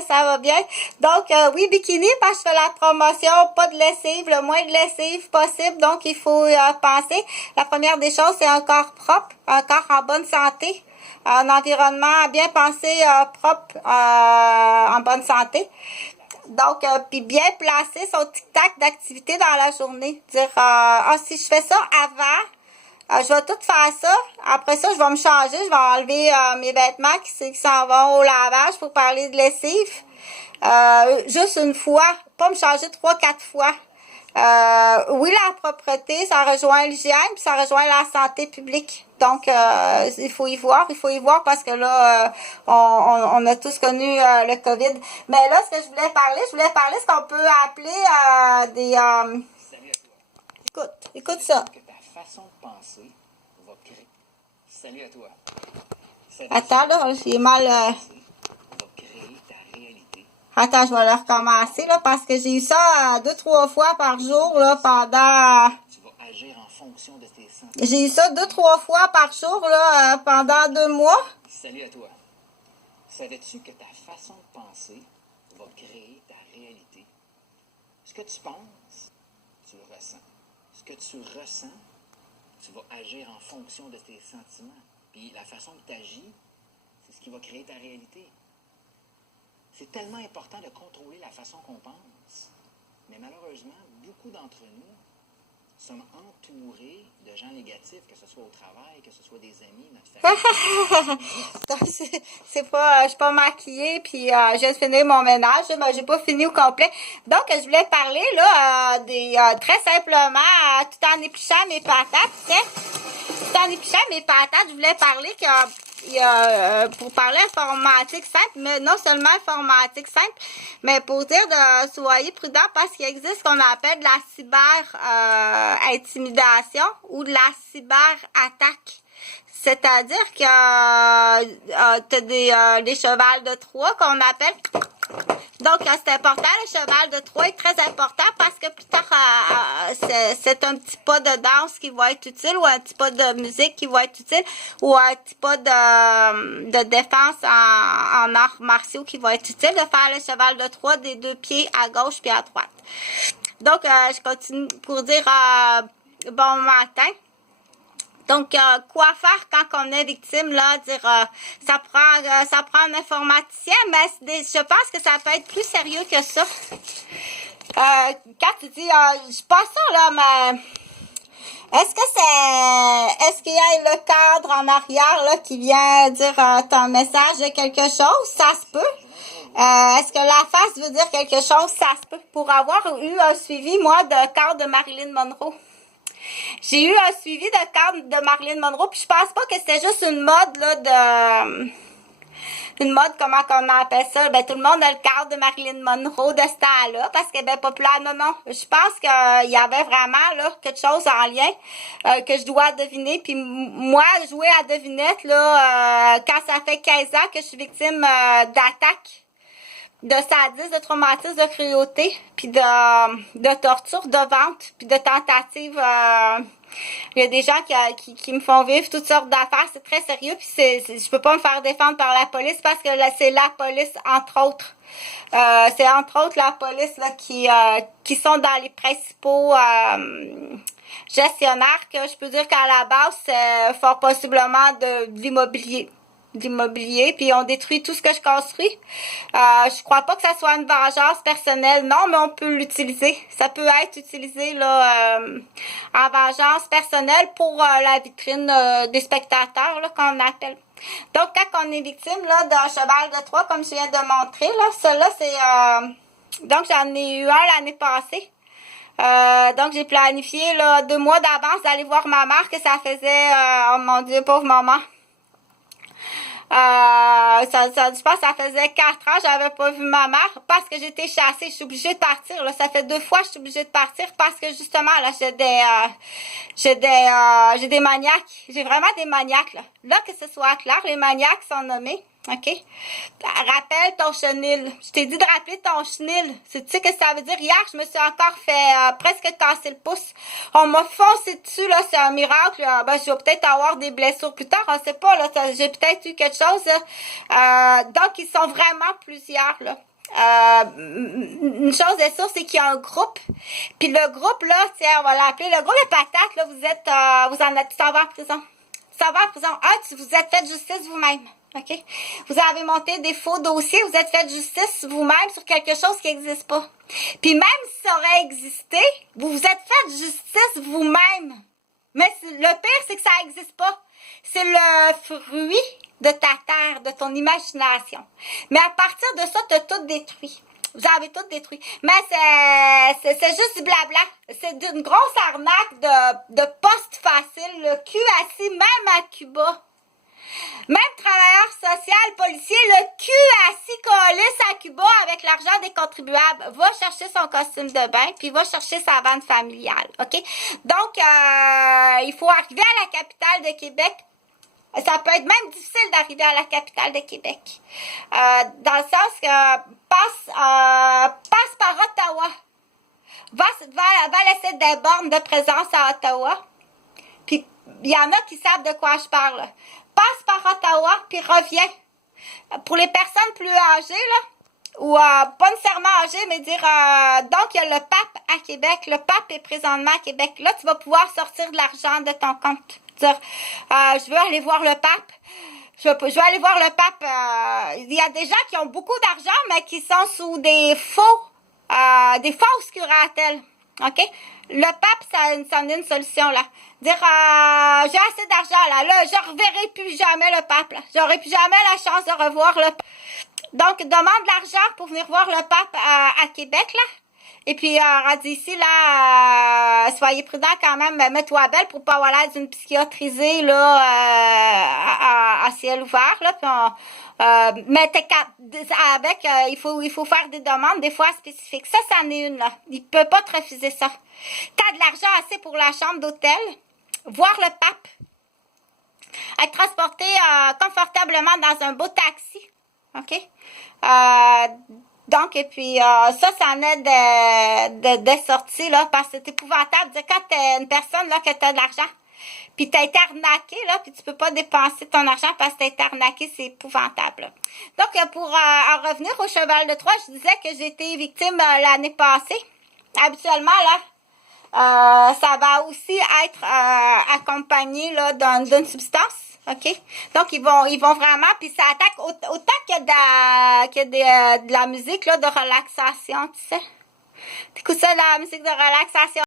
que ça va bien. Donc, oui, bikini, parce que je fais la promotion, pas de lessive, le moins de lessive possible. Donc, il faut penser. La première des choses, c'est un corps propre, un corps en bonne santé, un environnement bien pensé, propre, en bonne santé. Donc, puis bien placer son tic-tac d'activité dans la journée. Dire, si je fais ça avant, je vais tout faire ça. Après ça, je vais me changer. Je vais enlever mes vêtements qui s'en vont au lavage pour parler de lessive. Juste une fois. Pas me changer 3-4 fois. Oui, la propreté, ça rejoint l'hygiène, puis ça rejoint la santé publique. Donc, il faut y voir parce que là, on a tous connu le COVID. Mais là, ce que je voulais parler, ce qu'on peut appeler des... écoute ça. Que ta façon de penser va créer. Salut à toi. Attends, là, j'ai mal... Va créer ta réalité. Attends, je vais le recommencer, là, parce que j'ai eu ça 2-3 fois par jour, là, pendant... Tu vas agir en fonction de tes sens. J'ai eu ça 2-3 fois par jour, là, pendant 2 mois. Salut à toi. Savais-tu que ta façon de penser va créer ta réalité? Ce que tu penses, tu le ressens. Ce que tu ressens, tu vas agir en fonction de tes sentiments. Puis la façon que tu agis, c'est ce qui va créer ta réalité. C'est tellement important de contrôler la façon qu'on pense. Mais malheureusement, beaucoup d'entre nous sommes entourés de gens négatifs, que ce soit au travail, que ce soit des amis, notre famille. Je suis pas maquillée, puis je viens de finir mon ménage, mais j'ai pas fini au complet. Donc, je voulais parler, là, très simplement, tout en épluchant mes patates, tout en épluchant mes patates, je voulais parler pour parler informatique simple, mais non seulement informatique simple, mais pour dire de soyez prudents parce qu'il existe ce qu'on appelle de la cyber intimidation ou de la cyber attaque. C'est-à-dire que tu as des chevals de Troie qu'on appelle. Donc, c'est important, le cheval de Troie est très important parce que plus tard, c'est un petit pas de danse qui va être utile ou un petit pas de musique qui va être utile ou un petit pas de défense en arts martiaux qui va être utile de faire le cheval de Troie des 2 pieds à gauche puis à droite. Donc, je continue pour dire bon matin. Donc, quoi faire quand on est victime, là, dire, ça prend un informaticien, mais je pense que ça peut être plus sérieux que ça. Quand tu dis, je suis pas sûre, là, mais est-ce qu'il y a le cadre en arrière, là, qui vient dire ton message de quelque chose? Ça se peut. Est-ce que la face veut dire quelque chose? Ça se peut. Pour avoir eu un suivi, moi, de cadre de Marilyn Monroe. J'ai eu un suivi de cadre de Marilyn Monroe, puis je pense pas que c'était juste une mode, là, une mode, comment on appelle ça? Ben, tout le monde a le cadre de Marilyn Monroe de ce temps-là, parce qu'elle est bien populaire. Non. Je pense qu'il y avait vraiment, là, quelque chose en lien, que je dois deviner. Puis moi, jouer à devinette, là, quand ça fait 15 ans que je suis victime d'attaques, de sadisme, de traumatisme, de cruauté, puis de torture, de vente, puis de tentative. Il y a des gens qui me font vivre toutes sortes d'affaires. C'est très sérieux, puis je peux pas me faire défendre par la police parce que là, c'est la police, entre autres. C'est entre autres la police là qui sont dans les principaux gestionnaires, que je peux dire qu'à la base, c'est fort possiblement de l'immobilier. Puis on détruit tout ce que je construis. Je crois pas que ça soit une vengeance personnelle, non, mais on peut l'utiliser. Ça peut être utilisé là en vengeance personnelle pour la vitrine des spectateurs là qu'on appelle. Donc quand on est victime là d'un cheval de Troie, comme je viens de montrer là, cela c'est donc j'en ai eu un l'année passée. Donc j'ai planifié là 2 mois d'avance d'aller voir ma mère, que ça faisait oh mon Dieu, pauvre maman. Je pense que ça faisait 4 ans, j'avais pas vu ma mère parce que j'étais chassée. Je suis obligée de partir, là. Ça fait 2 fois que je suis obligée de partir parce que justement, là, j'ai des maniaques. J'ai vraiment des maniaques, là. Là, que ce soit clair, les maniaques sont nommés. OK? Rappelle ton chenil. Je t'ai dit de rappeler ton chenil. Tu sais ce que ça veut dire? Hier, je me suis encore fait presque casser le pouce. On m'a foncé dessus, là. C'est un miracle. Ben, je vais peut-être avoir des blessures plus tard. On sait pas, là. J'ai peut-être eu quelque chose, là. Donc, ils sont vraiment plusieurs, là. Une chose est sûre, c'est qu'il y a un groupe. Puis le groupe, là, tiens, on va l'appeler le groupe de patates, là. Vous êtes, tu t'en vas en prison. Tu t'en vas en prison. Vous êtes fait justice vous-même. OK? Vous avez monté des faux dossiers, vous êtes fait justice vous-même sur quelque chose qui n'existe pas. Puis même si ça aurait existé, vous vous êtes fait justice vous-même. Mais le pire, c'est que ça n'existe pas. C'est le fruit de ta terre, de ton imagination. Mais à partir de ça, tu as tout détruit. Vous avez tout détruit. Mais c'est juste du blabla. C'est d'une grosse arnaque de poste facile. Le cul assis, même à Cuba. Même travailleur social, policier, le cul assis collé à Cuba avec l'argent des contribuables, va chercher son costume de bain, puis va chercher sa vanne familiale, OK? Donc, il faut arriver à la capitale de Québec. Ça peut être même difficile d'arriver à la capitale de Québec. Dans le sens que passe par Ottawa. Va laisser des bornes de présence à Ottawa. Puis, il y en a qui savent de quoi je parle. Passe par Ottawa, puis reviens. Pour les personnes plus âgées, là, ou pas nécessairement âgées, mais dire, donc il y a le pape à Québec. Le pape est présentement à Québec. Là, tu vas pouvoir sortir de l'argent de ton compte. Dire, je veux aller voir le pape. Je veux aller voir le pape. Il y a des gens qui ont beaucoup d'argent, mais qui sont sous des fausses curatelles. OK? Le pape, ça en est une solution, là. Dire, j'ai assez d'argent, là. Je ne reverrai plus jamais le pape, là. J'aurai plus jamais la chance de revoir le pape. Donc, demande de l'argent pour venir voir le pape à Québec, là. Et puis, rendu ici, là, soyez prudent quand même. Mets-toi belle pour pas avoir l'air d'une psychiatrisée, là, à ciel ouvert, là. Puis mais avec, il faut faire des demandes, des fois spécifiques. Ça, c'en est une, là. Il peut pas te refuser ça. T'as de l'argent assez pour la chambre d'hôtel, voir le pape, être transporté confortablement dans un beau taxi. OK? Donc, et puis, ça en est de sorties, là, parce que c'est épouvantable. Quand t'es une personne, là, que t'as de l'argent, puis t'as été arnaqué, là, puis tu peux pas dépenser ton argent parce que t'as été arnaqué, c'est épouvantable, là. Donc, pour en revenir au cheval de Troie, je disais que j'ai été victime l'année passée. Habituellement, là, ça va aussi être accompagné, là, d'une substance. OK? Donc, ils vont vraiment, puis ça attaque autant qu'il y a de la musique, là, de relaxation, tu sais. T'écoutes ça, la musique de relaxation,